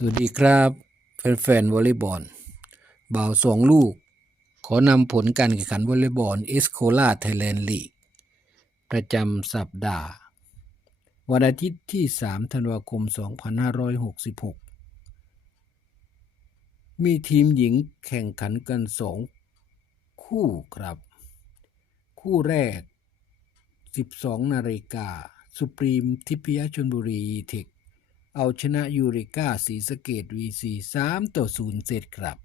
สวัสดีครับแฟนๆวอลเลย์บอลบ่าวสองลูก ขอนำผลการแข่งขันวอลเลย์บอลเอสโคลาไทยแลนด์ลีกประจำสัปดาห์ วันอาทิตย์ที่ 3 ธันวาคม 2566 มีทีมหญิงแข่งขันกันสองคู่ครับ คู่แรก 12 นาฬิกา สุปรีมทิพยชนบุรีเทค เอาชนะยูริก้าสีสเกต VC 3 ต่อ 0เซตครับ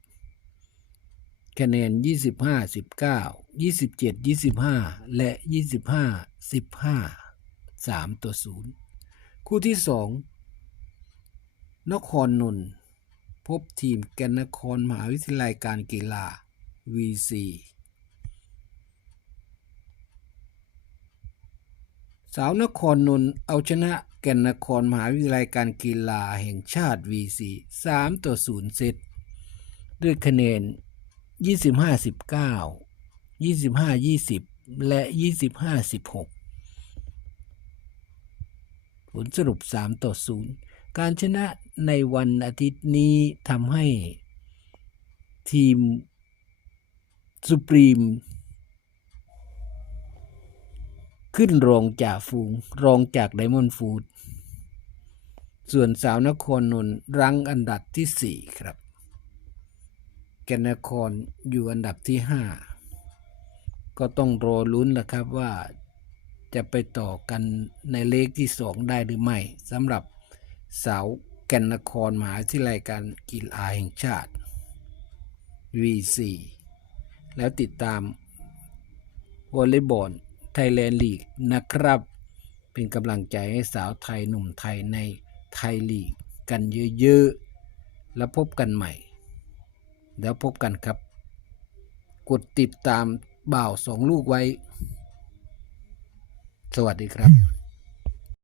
คะแนน 25 19 27 25 และ 25 15 3 ต่อ 0 คู่ที่ 2 นครนนท์พบทีมแกนนครมหาวิทยาลัยการกีฬา VC สาวนครนนท์เอาชนะแก่นนครมหาวิทยาลัยการกีฬาแห่งชาติ VC 3 ต่อ 0 เซตด้วยคะแนน 25 19 25 20 และ 25 16 ผลสรุป 3 ต่อ 0 การชนะในวันอาทิตย์นี้ทำให้ทีมสุปรีม ขึ้นรองจากฝูง รองจากไดมอนด์ฟูดส่วนสาวนครนนท์รั้งอันดับที่ 4 ครับ แกนนครอยู่อันดับที่ 5 ก็ต้องรอลุ้นแหละครับว่าจะไปต่อกันในเลขที่ 2 ได้หรือไม่สำหรับสาวแกนนครมหาวิทยาลัยการกีฬาแห่งชาติ VC แล้วติดตามวอลเลย์บอล ไทยแลนด์ลีกนะครับ เป็นกำลังใจให้สาวไทยหนุ่มไทยในไทยลีกกันเยอะๆ แล้วพบกันใหม่ แล้วพบกันครับ กดติดตามบ่าวสองลูกไว้ สวัสดีครับ